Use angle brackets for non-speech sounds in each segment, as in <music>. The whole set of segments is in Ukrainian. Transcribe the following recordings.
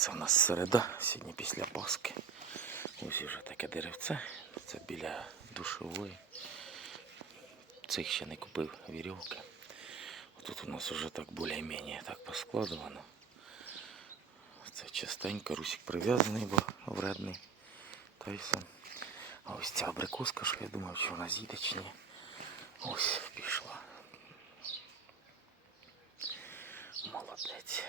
Це в нас середа, сьогодні після Пасхи. Ось вже таке деревце. Це біля душової. Цих ще не купив вірьовки. Тут у нас вже так більш-менш так поскладувано. Це частенько, русик прив'язаний, бо вредний. Та. А ось ця абрикоска, що я думав, чи вона зійде чи ні. Ось пішла. Молодець.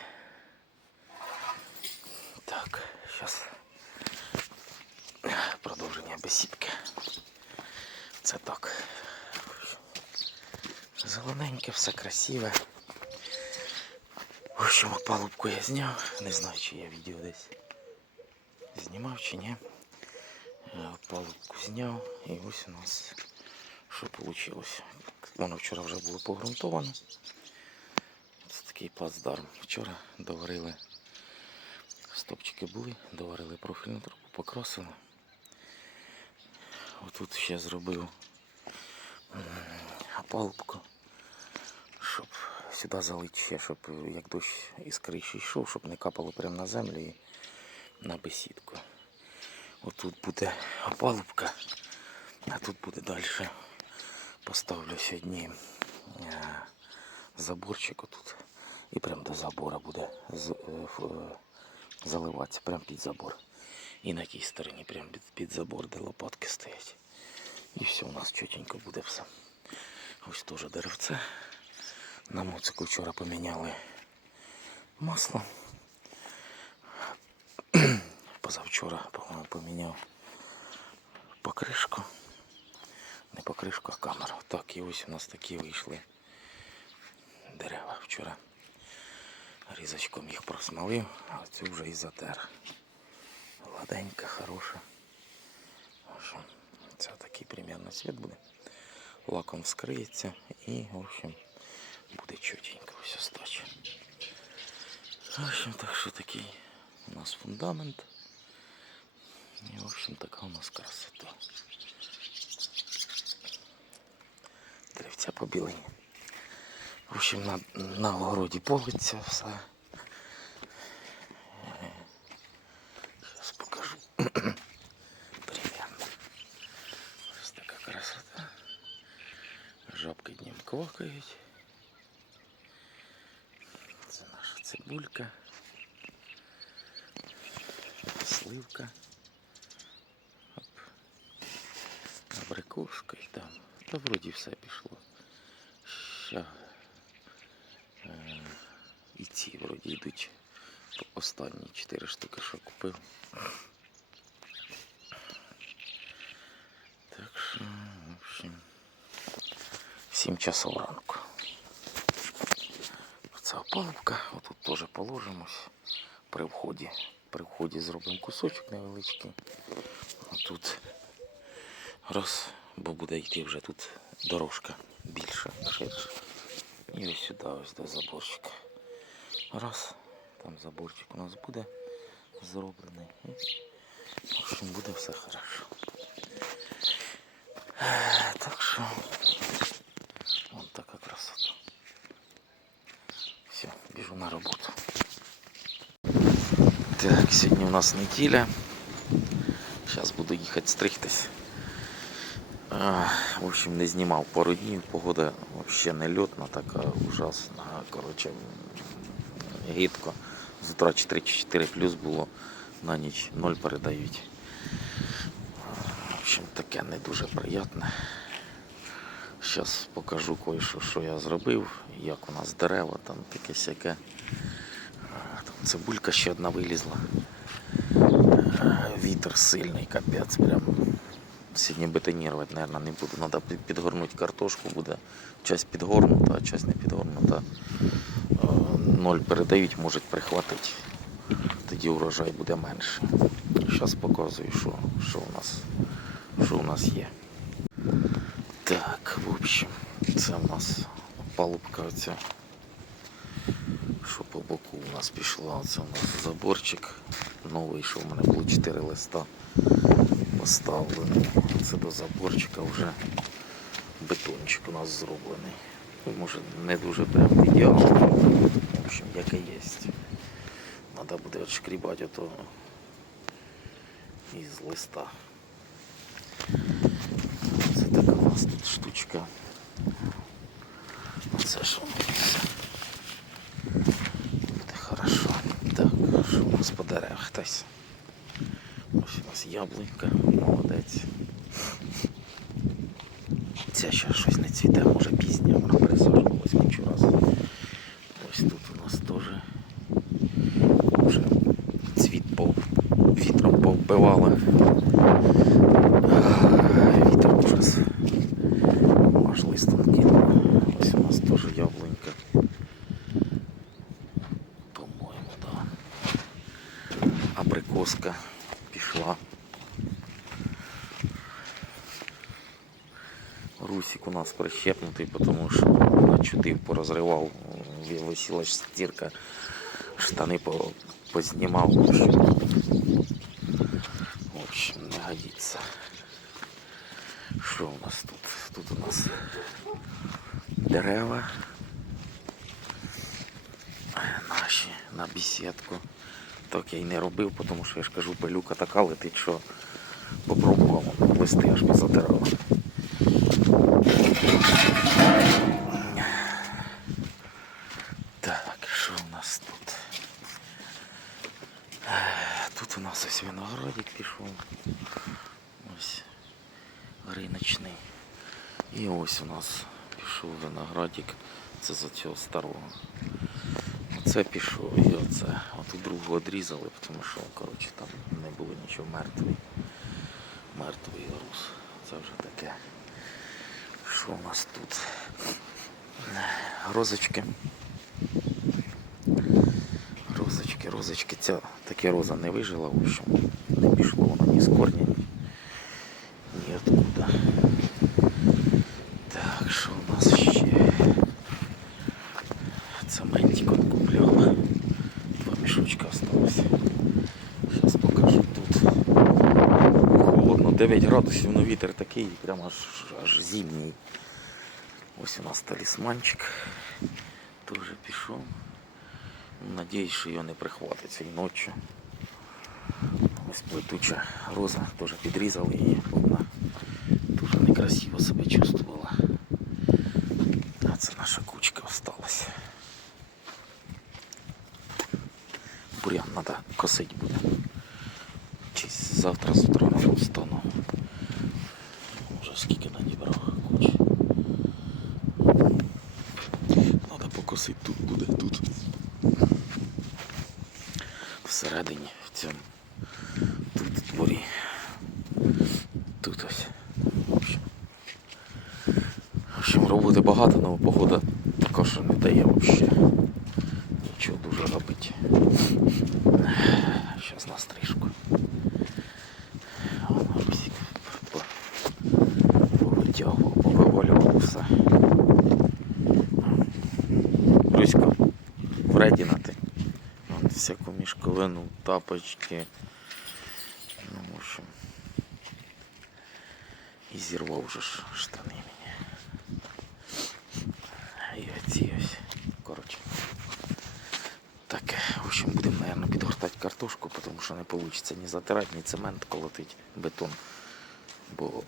Так, зараз продовження. Це так. Зелененьке, все красиве. В общем, палубку я зняв. Не знаю, чи я відео десь знімав чи ні. Е, Палубку зняв і ось у нас що вийшло. Воно вчора вже було погрунтовано. Це такий плацдарм. Вчора доварили стопчики були, доварили профільну трубу, покрасили. Отут ще зробив опалубку, щоб сюди залити ще, щоб як дощ із криші йшов, щоб не капало прямо на землю і на бесідку. Отут буде опалубка, а тут буде далі. Поставлю сьогодні е, заборчик отут. І прямо до забора буде е, е, заливатися, прямо під забор. І на тій стороні, прямо під, під забор, де лопатки стоять. І все, у нас чотенько буде все. Ось теж деревце. На моцику вчора поміняли масло. <clears throat> Позавчора, поміняв покришку. Не покришку, а камеру. Так, і ось у нас такі вийшли дерева вчора. Різочком їх просмалив, а цю вже і затер. Гладенька, хороша. В общем, це такий примерно цвіт буде. Лаком вскриється і, в общем, буде чотенько ось остача. В общем, так що такий у нас фундамент. І, в общем, така у нас красота. Деревця побілені. В общем, на, на огороді политься все. Днем. Це наша цибулька. Сливка. Оп. Абрикоска і там. Та вроді все пішло. Ще е, і ці вроді йдуть останні чотири штуки, що купив. Так що, в общем, 7 часов ранку. Це опалубка, отут теж положимось при вході. При вході зробимо кусочок невеличкий. Отут раз, бо буде йти вже тут дорожка більша, ширша. І ось сюди, ось до заборчика. Раз, там заборчик у нас буде зроблений. В общем, буде все хорошо. Е, Так що, вон така красота. Все, біжу на роботу. Так, сьогодні у нас неділя. Зараз буду їхати стригтись. В общем, не знімав пару днів. Погода взагалі не льотна, така ужасна. Коротше, м, гидко. З утра 4-4 плюс було, на ніч 0 передають. В общем, таке не дуже приємне. Зараз покажу кое-що, що я зробив, як у нас дерева, там таке сяке. Цибулька ще одна вилізла. <clears throat> Вітер сильний, капець прям. Сьогодні бетонувати, мабуть, не буду. Треба підгорнути картошку, буде часть підгорнута, а часть не підгорнута. Е, Ноль передають, можуть прихватити. Тоді урожай буде менше. Зараз показую, що, що, у нас, що у нас є. Так, в общем, це у нас палубка оця. Що по боку у нас пішла, це у нас заборчик новий, що в мене було 4 листа поставлено. Це до заборчика вже бетончик у нас зроблений. Ну, Може не дуже прям ідеально, в общем, як і є. треба буде відшкрібати ото із листа. Це така у нас тут штучка. Оце що у нас? Буде хорошо. Так, що у нас по деревах хтось? Ось у нас яблунька, молодець. Ця ще щось не цвіте, може пізня, вона пересаджувалась кучу раз. Ось тут у нас теж вже цвіт пов... вітром повбивало. Вітер ужас. Аж листом кинув. Ось у нас теж яблунька. По-моєму, так. Да. Абрикоска пішла. Русик у нас прищепнутий, тому що начудив, порозривав, висіла стірка, штани познімав. В общем, не годиться. Що у нас тут? Тут у нас дерева наші на бесідку. Так я й не робив, тому що я ж кажу, пилюка така летить, що попробував листи аж позатирав. Так, що у нас тут? Е, Тут у нас ось виноградик пішов. Ось риночний. І ось у нас пішов виноградик. Це за цього старого. Оце пішов і оце. От у другу відрізали, тому що, коротше, там не було нічого мертвий. Мертвий рус. Це вже таке. Що у нас тут? Розочки. Розочки, розочки. Ця таке роза не вижила, в общем, не пішло воно ні з корня, 9 градусів, но вітер такий, прямо аж, аж зимній. Ось у нас талісманчик. Тоже пішов. Надіюсь, що його не прихватить цієї ночі. Ось плетуча роза, теж підрізали її, бо вона дуже некрасиво себе чувствувала. А це наша кучка осталась. Бурян треба косити буде. Завтра з утра встану. Може скільки надібрав куч. Треба покосити тут буде, тут. Всередині, в цьому. Тут в дворі. Тут ось. В общем. В общем, роботи багато, але погода така, що не дає взагалі. Нічого дуже робити. Зараз на стрижку. Вона всі по- повитягував, повивалював все. Русько, вредіна ти. Всяку мішковину, тапочки. Ну, в. І зірвав же ж штани мені. І оці ось. Коротше. Так, в общем, будемо, наверное, підгортати картошку, тому що не вийде ні затирати, ні цемент колотить, бетон. Бо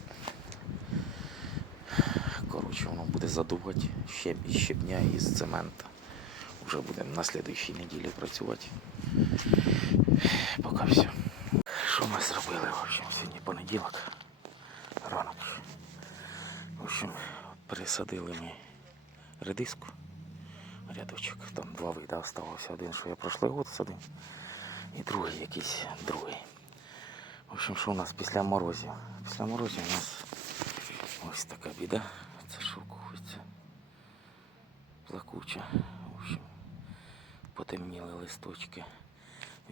коротше, воно буде задувати щеб, із щебня і з цемента. Вже будемо на слідуючій неділі працювати. Поки все. Що ми зробили? В сьогодні понеділок. Ранок. В общем, пересадили ми редиску. Рядочок. Там два вида оставався. Один, що я прошлий год садив. І другий якийсь другий. В общем, що у нас після морозів? Після морозів у нас ось така біда. Плакуча. В общем, потемніли листочки.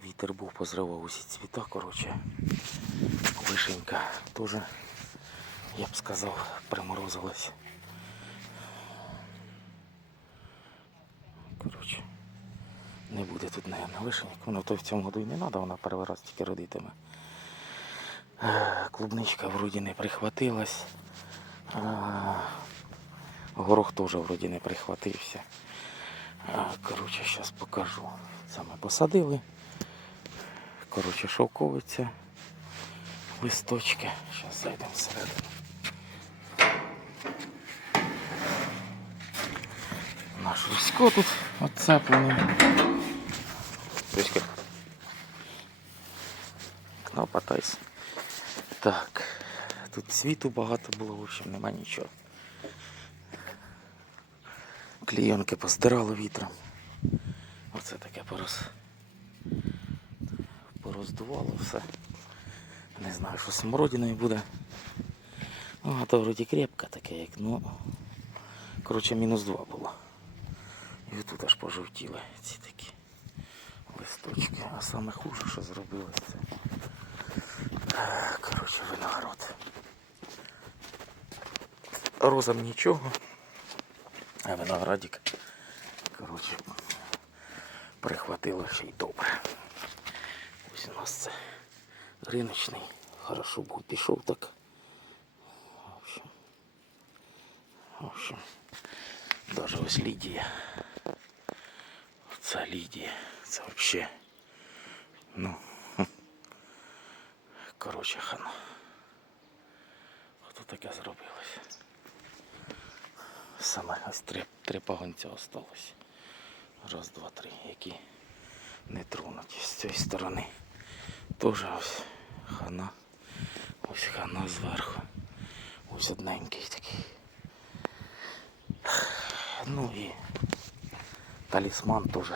Вітер був, позривав усі цвіта, коротше. Вишенька теж, я б сказав, приморозилась. Коротше, не буде тут, наверное, вишеньок. Воно то в цьому году і не треба, вона перший раз тільки родитиме. Е, Клубничка вроді не прихватилась. Горох теж вроді не прихватився. Коротше, зараз покажу. Ми посадили. Коротше, шовковиця, листочки. Зараз зайдемо всередину. Наш військо тут оцеплений. Військо. Кнопатайся. Так. Тут світу багато було, в общем, нема нічого. Клійонки поздирали вітром. Оце таке пороз. Пороздувало все. Не знаю, що з смородиною буде. Ну, а то вроді крепка таке, як, ну. Коротше, мінус два було. І тут аж пожовтіли ці такі листочки. А саме хуже, що зробили це. Коротше, виноград. Розам нічого. А виноградик, коротше, прихватило ще й добре. Ось у нас це риночний. Хорошо був пішов так. В общем, в общем, даже ось Лідія. Це Лідія. Це вообще. Ну. хм. <laughs> Коротше, хана. Хто таке зробилось? Саме три, три пагонця осталось. Раз, два, три, які не тронуті з цієї сторони. Теж ось хана. Ось хана зверху. Ось одненький такий. Ну і талісман теж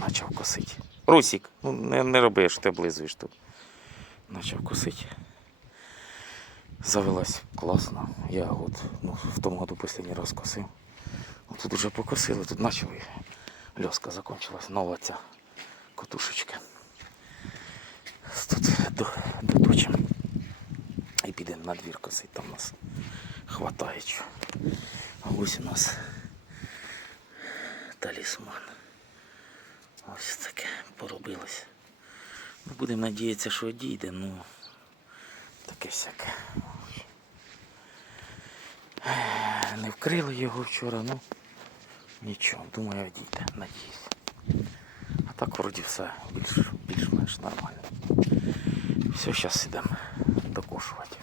почав косити. Русик, ну не, не роби, ти облизуєш тут. Почав косити. Завелась класно. Я от ну, в тому году останній раз косив. Ну, Тут вже покосили, тут почали. Льоска закончилась, нова ця котушечка. Тут до, доточимо. І підемо на двір косити, там нас хватає. А ось у нас талісман. Ось таке поробилось. Будемо надіятися, що дійде, ну таке всяке. Ех, Не вкрили його вчора, ну нічого, думаю, дійде, надіюсь. А так вроді все більш, більш-менш нормально. Все, зараз йдемо докошувати.